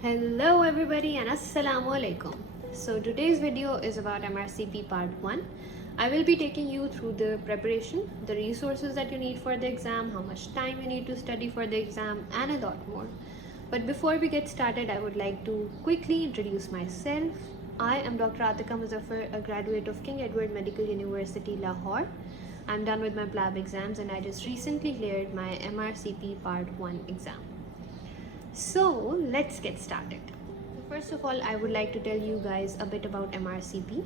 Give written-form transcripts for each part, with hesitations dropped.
Hello everybody and Assalamu alaikum. So today's video is about MRCP part 1. I will be taking you through the preparation, the resources that you need for the exam, how much time you need to study for the exam and a lot more. But before we get started, I would like to quickly introduce myself. I am Dr. Attika Muzafar, a graduate of King Edward Medical University, Lahore. I'm done with my PLAB exams and I just recently cleared my MRCP part 1 exam. So let's get started. First of all, I would like to tell you guys a bit about MRCP.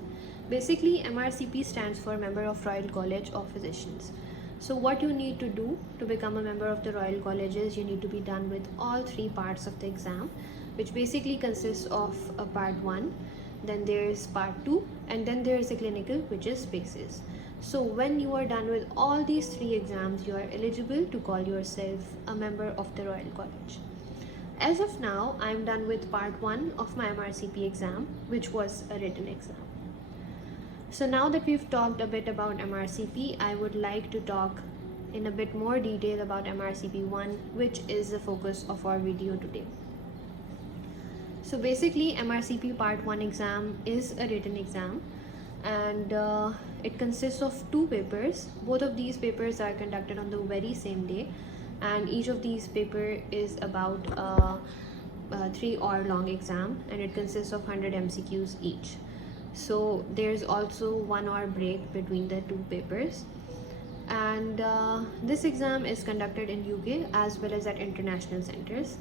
Basically, MRCP stands for Member of Royal College of Physicians. So what you need to do to become a member of the Royal College is you need to be done with all three parts of the exam, which basically consists of a part 1, then there's part 2, and then there's a clinical, which is spaces. So when you are done with all these three exams, you are eligible to call yourself a member of the Royal College. As of now, I'm done with part 1 of my MRCP exam, which was a written exam. So now that we've talked a bit about MRCP, I would like to talk in a bit more detail about MRCP-1, which is the focus of our video today. So basically, MRCP part 1 exam is a written exam and it consists of 2 papers. Both of these papers are conducted on the very same day, and each of these paper is about a 3-hour long exam, and it consists of 100 MCQs each. So there's also 1 hour break between the 2 papers, and this exam is conducted in UK as well as at international centers.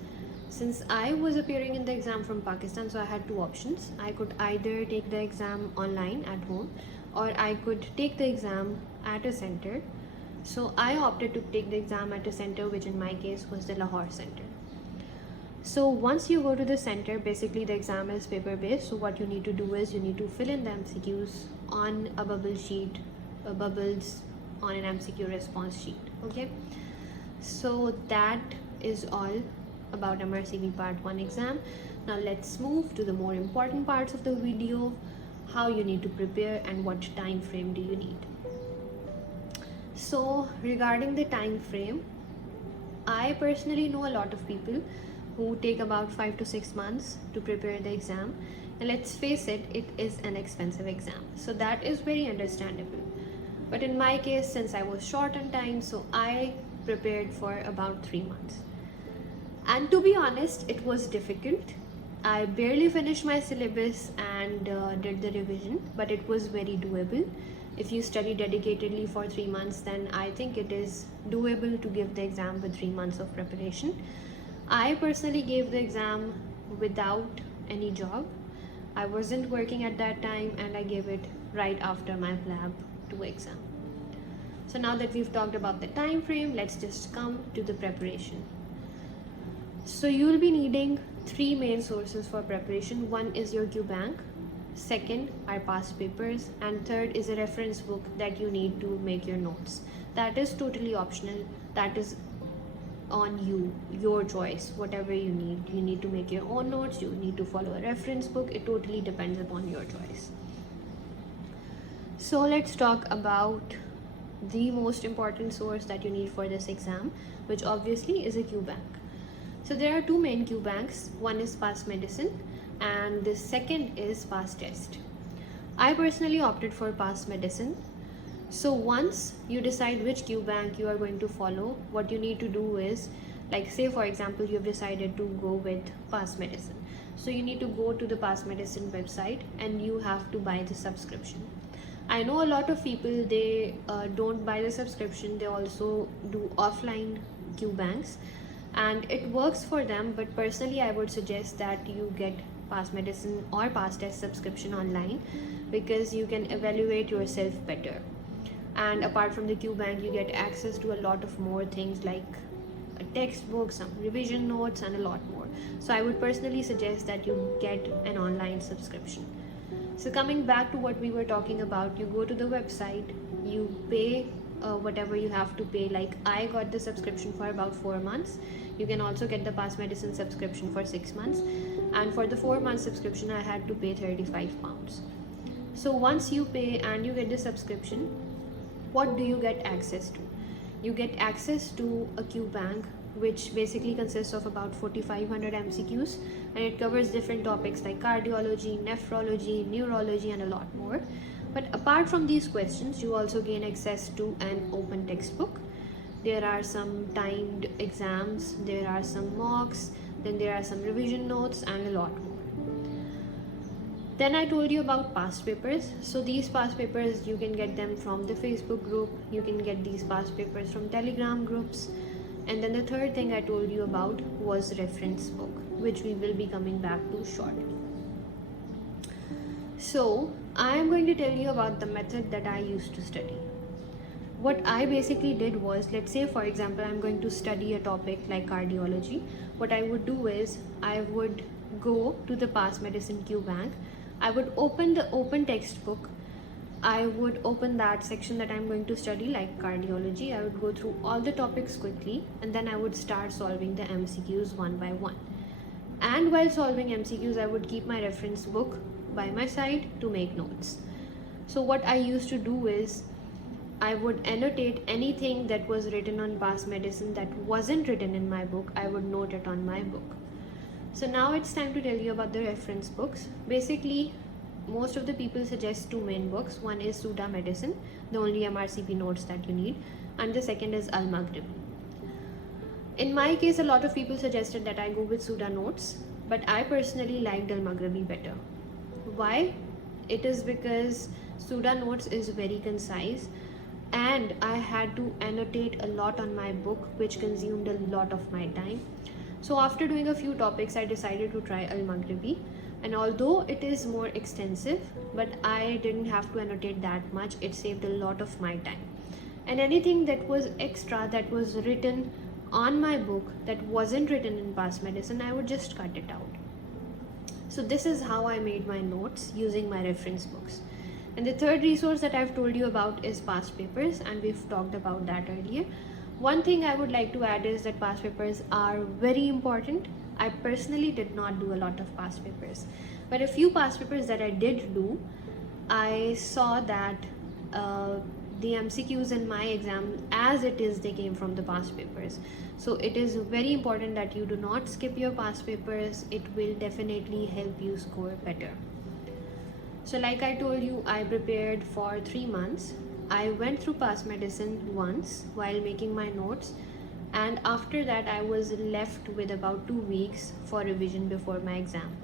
Since I was appearing in the exam from Pakistan, so I had 2 options. I could either take the exam online at home, or I could take the exam at a center. So I opted to take the exam at a center, which in my case was the Lahore center. So once you go to the center, basically the exam is paper based. So what you need to do is you need to fill in the MCQs on a bubble sheet, bubbles on an MCQ response sheet. Okay, so that is all about MRCP part 1 exam. Now let's move to the more important parts of the video: how you need to prepare and what time frame do you need. So regarding the time frame, I personally know a lot of people who take about 5 to 6 months to prepare the exam, and let's face it, it is an expensive exam, so that is very understandable. But in my case, since I was short on time, so I prepared for about 3 months, and to be honest, it was difficult. I barely finished my syllabus and did the revision, but it was very doable. If you study dedicatedly for 3 months, then I think it is doable to give the exam with 3 months of preparation. I personally gave the exam without any job. I wasn't working at that time, and I gave it right after my PLAB 2 exam. So now that we've talked about the time frame, let's just come to the preparation. So you will be needing 3 main sources for preparation. One is your Q bank, second are past papers, and third is a reference book that you need to make your notes. That is totally optional. That is on you, your choice, whatever you need. You need to make your own notes, you need to follow a reference book. It totally depends upon your choice. So let's talk about the most important source that you need for this exam, which obviously is a Q bank. So there are 2 main Q banks. One is past medicine and the second is past test. I personally opted for past medicine. So once you decide which Q bank you are going to follow, what you need to do is, like say for example you have decided to go with past medicine, so you need to go to the past medicine website and you have to buy the subscription. I know a lot of people, they don't buy the subscription, they also do offline Q banks, and it works for them, but personally I would suggest that you get past medicine or past test subscription online, because you can evaluate yourself better. And apart from the Q bank, you get access to a lot of more things like a textbook, some revision notes, and a lot more. So I would personally suggest that you get an online subscription. So coming back to what we were talking about, you go to the website, you pay whatever you have to pay. Like I got the subscription for about 4 months. You can also get the past medicine subscription for 6 months, and for the 4-month subscription I had to pay £35. So once you pay and you get the subscription, what do you get access to? You get access to a Q bank which basically consists of about 4500 MCQs, and it covers different topics like cardiology, nephrology, neurology, and a lot more. But apart from these questions, you also gain access to an open textbook. There are some timed exams, there are some mocks, then there are some revision notes, and a lot more. Then I told you about past papers. So these past papers, you can get them from the Facebook group, you can get these past papers from Telegram groups. And then the third thing I told you about was reference book, which we will be coming back to shortly. So I am going to tell you about the method that I used to study. What I basically did was, let's say for example, I'm going to study a topic like cardiology. What I would do is, I would go to the past medicine Q bank. I would open the open textbook. I would open that section that I'm going to study, like cardiology. I would go through all the topics quickly, and then I would start solving the MCQs one by one. And while solving MCQs, I would keep my reference book by my side to make notes. So what I used to do is, I would annotate anything that was written on past medicine that wasn't written in my book. I would note it on my book. So now it's time to tell you about the reference books. Basically, most of the people suggest two main books. One is Suda Medicine, the only MRCP notes that you need, and the second is Al-Maghribi. In my case, a lot of people suggested that I go with Suda notes, but I personally liked Al-Maghribi better. Why? It is because Suda notes is very concise, and I had to annotate a lot on my book, which consumed a lot of my time. So after doing a few topics, I decided to try Al-Maghribi, and although it is more extensive, but I didn't have to annotate that much. It saved a lot of my time, and anything that was extra that was written on my book that wasn't written in past medicine, I would just cut it out. So this is how I made my notes using my reference books. And the third resource that I've told you about is past papers, and we've talked about that earlier. One thing I would like to add is that past papers are very important. I personally did not do a lot of past papers, but a few past papers that I did do, I saw that the MCQs in my exam, as it is, they came from the past papers. So it is very important that you do not skip your past papers. It will definitely help you score better. So like I told you, I prepared for 3 months. I went through past medicine once while making my notes, and after that I was left with about 2 weeks for revision before my exam,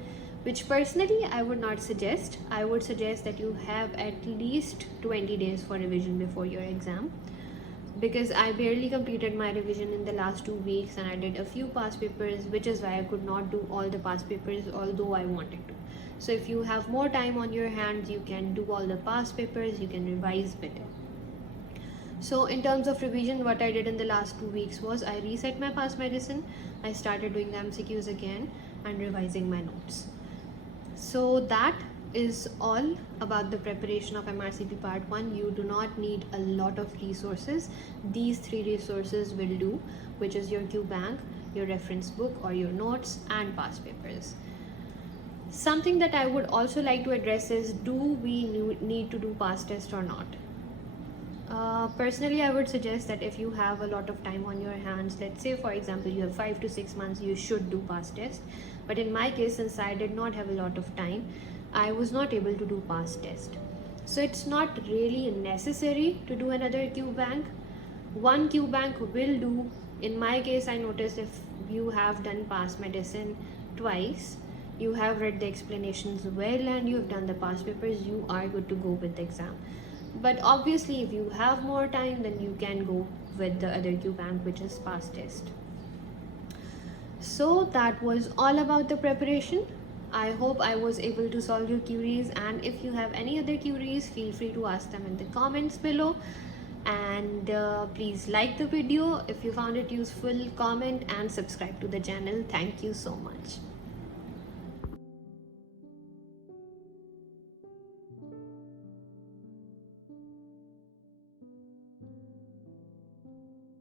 which personally I would not suggest. I would suggest that you have at least 20 days for revision before your exam, because I barely completed my revision in the last 2 weeks, and I did a few past papers, which is why I could not do all the past papers although I wanted to. So if you have more time on your hands, you can do all the past papers, you can revise better. So in terms of revision, what I did in the last 2 weeks was, I reset my past medicine, I started doing the MCQs again and revising my notes. So that is all about the preparation of MRCP Part 1. You do not need a lot of resources. These 3 resources will do, which is your Q bank, your reference book or your notes, and past papers. Something that I would also like to address is, do we need to do past test or not? Personally, I would suggest that if you have a lot of time on your hands, let's say for example you have 5 to 6 months, you should do past test. But in my case, since I did not have a lot of time, I was not able to do past test. So it's not really necessary to do another Q bank. One Q bank will do. In my case, I noticed if you have done past medicine twice, you have read the explanations well, and you have done the past papers, you are good to go with the exam. But obviously if you have more time, then you can go with the other Q bank, which is past test. So that was all about the preparation. I hope I was able to solve your queries, and if you have any other queries, feel free to ask them in the comments below. And please like the video if you found it useful, comment and subscribe to the channel. Thank you so much.